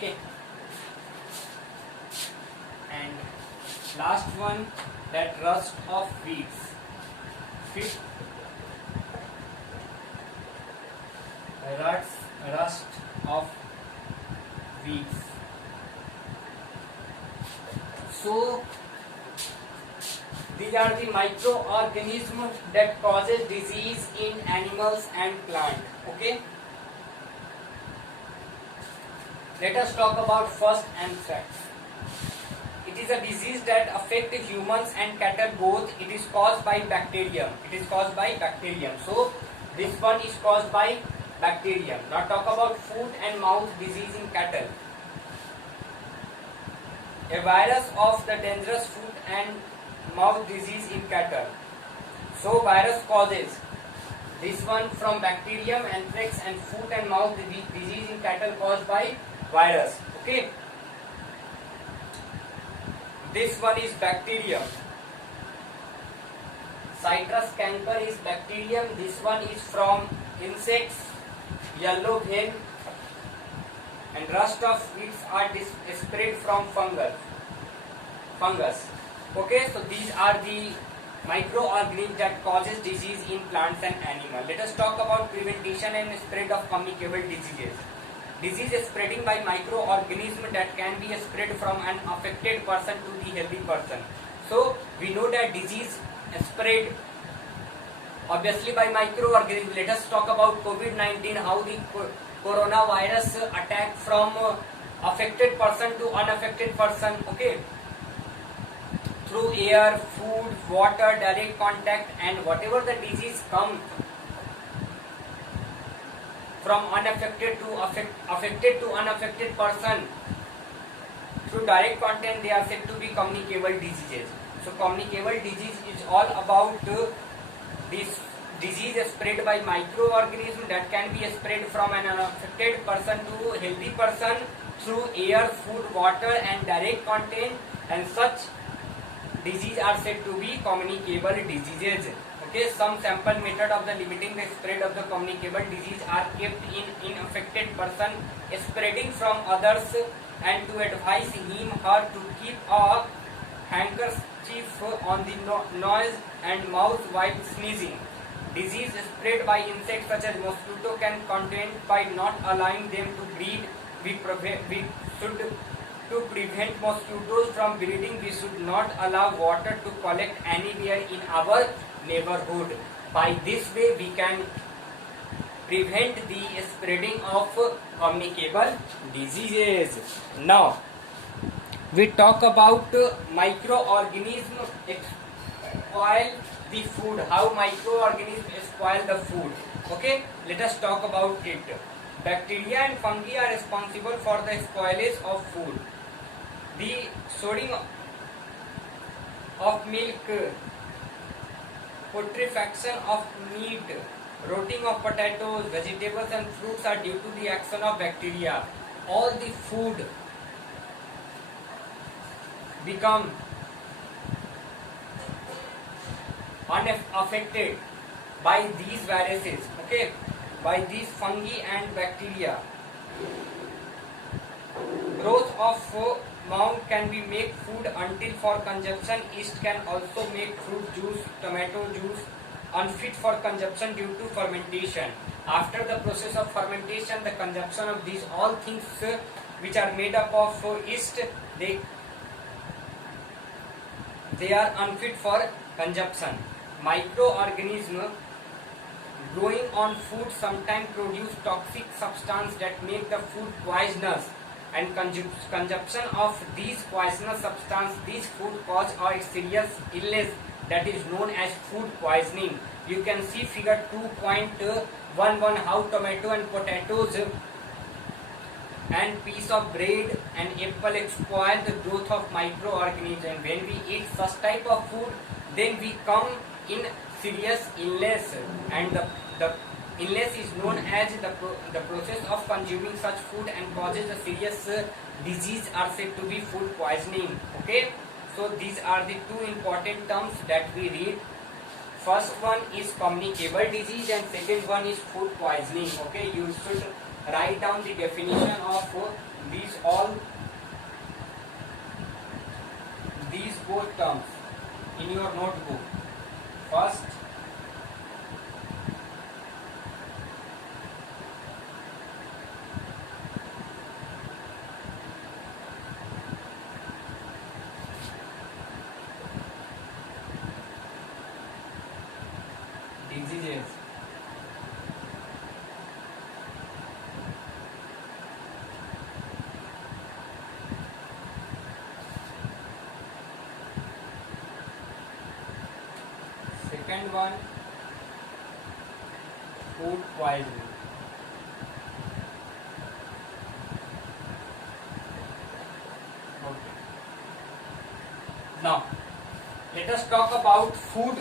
Okay, and last one, that rust of weeds. Rust of weeds. So these are the microorganisms that causes disease in animals and plant. Okay, let us talk about first anthrax. It is a disease that affects humans and cattle both. It is caused by bacterium. So this one is caused by bacterium. Now talk about foot and mouth disease in cattle. A virus of the dangerous foot and mouth disease in cattle. So virus causes this one from bacterium, anthrax, and foot and mouth disease in cattle caused by virus. Okay. This one is bacterium. Citrus canker is bacterium. This one is from insects, yellow vein, and rust of weeds are spread from fungus. Okay, so these are the microorganisms that causes disease in plants and animals. Let us talk about prevention and spread of communicable diseases. Disease is spreading by microorganism that can be spread from an affected person to the healthy person. So we know that disease is spread obviously by microorganisms. Let us talk about COVID-19, how the coronavirus attack from affected person to unaffected person. Okay, through air, food, water, direct contact, and whatever the disease comes from unaffected to affected to unaffected person through direct contact, they are said to be communicable diseases. So communicable disease is all about this disease spread by microorganism that can be spread from an unaffected person to healthy person through air, food, water, and direct contact, and such disease are said to be communicable diseases. Okay, some sample method of the limiting the spread of the communicable disease are kept in infected person spreading from others, and to advise him her to keep a handkerchief on the nose and mouth while sneezing. Disease spread by insects such as mosquito can contain by not allowing them to breed. We should to prevent mosquitoes from breeding. We should not allow water to collect anywhere in our neighborhood. By this way we can prevent the spreading of communicable diseases. Now we talk about microorganisms spoil the food, how microorganisms spoil the food. Okay, let us talk about it. Bacteria and fungi are responsible for the spoilage of food. The sodding of milk, putrefaction of meat, rotting of potatoes, vegetables and fruits are due to the action of bacteria. All the food become unaffected by these viruses, okay, by these fungi and bacteria. Growth of mound can be make food until for consumption. Yeast can also make fruit juice, tomato juice unfit for consumption due to fermentation. After the process of fermentation, the consumption of these all things which are made up of yeast, they are unfit for consumption. Microorganisms growing on food sometimes produce toxic substances that make the food poisonous, and consumption of these poisonous substances, these food cause a serious illness that is known as food poisoning. You can see figure 2.11 how tomato and potatoes and piece of bread and apple spoil the growth of microorganisms. And when we eat such type of food, then we come in serious illness, and the illness is known as the process of consuming such food and causes a serious disease are said to be food poisoning. Okay, so these are the two important terms that we read. First one is communicable disease and second one is food poisoning. Okay, you should write down the definition of these both terms in your notebook. First, diseases. Second one, food poisoning. Okay. Now, let us talk about food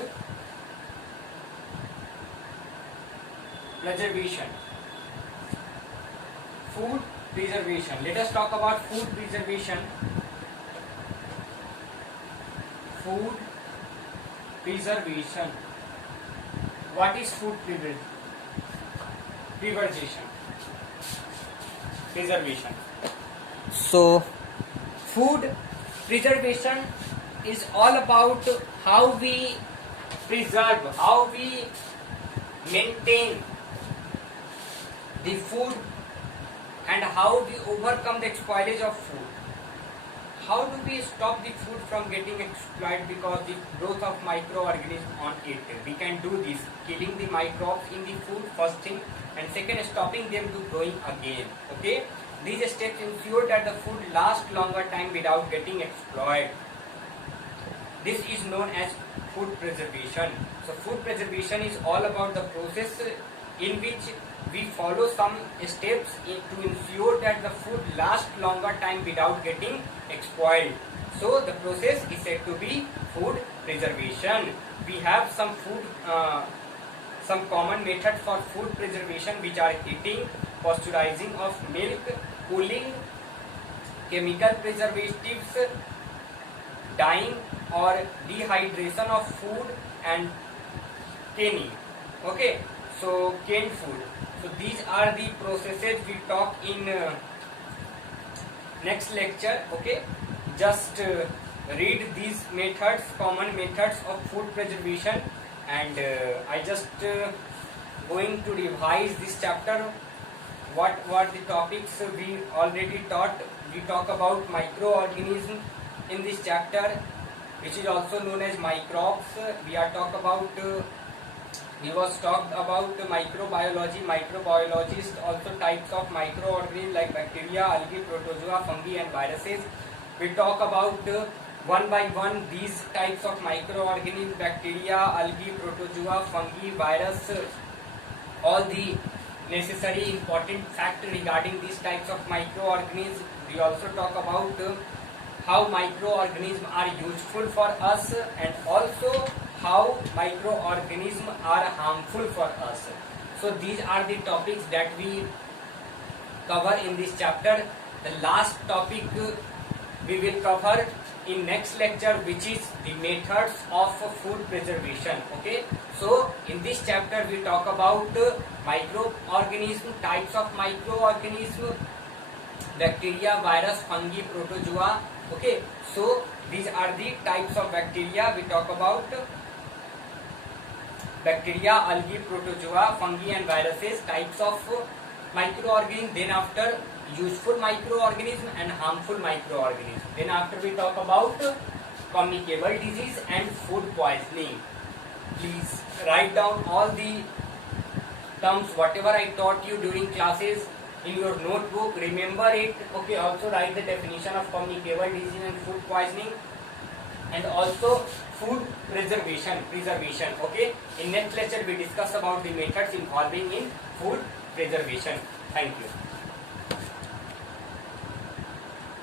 preservation. Food preservation. Let us talk about food preservation. Food preservation. What is food preservation? So, food preservation is all about how we preserve, how we maintain the food and how we overcome the spoilage of food. How do we stop the food from getting exploited because the growth of microorganisms on it? We can do this, killing the microbes in the food first thing, and second, stopping them to growing again. Okay, these steps ensure that the food lasts longer time without getting exploited. This is known as food preservation. So food preservation is all about the process in which we follow some steps to ensure that the food lasts longer time without getting spoiled. So the process is said to be food preservation. We have some common methods for food preservation, which are heating, pasteurizing of milk, cooling, chemical preservatives, dyeing or dehydration of food, and canning. Okay, so canned food. So these are the processes we talk in next lecture. Okay, just read these methods, common methods of food preservation, and I just going to revise this chapter. What were the topics we already taught? We talk about microorganisms in this chapter, which is also known as microbes. We was talked about microbiology. Microbiologists also types of microorganisms like bacteria, algae, protozoa, fungi, and viruses. We talk about one by one these types of microorganisms: bacteria, algae, protozoa, fungi, virus. All the necessary important fact regarding these types of microorganisms. We also talk about how microorganisms are useful for us, and also how microorganisms are harmful for us. So these are the topics that we cover in this chapter. The last topic we will cover in next lecture, which is the methods of food preservation. Okay, so in this chapter we talk about microorganism, types of microorganism, bacteria, virus, fungi, protozoa. Okay, so these are the types of bacteria. We talk about bacteria, algae, protozoa, fungi, and viruses, types of microorganisms. Then after, useful microorganism and harmful microorganism. Then after, we talk about communicable disease and food poisoning. Please write down all the terms whatever I taught you during classes in your notebook. Remember it. Okay, also write the definition of communicable disease and food poisoning, and also food preservation. Okay, in next lecture we discuss about the methods involving in food preservation. Thank you.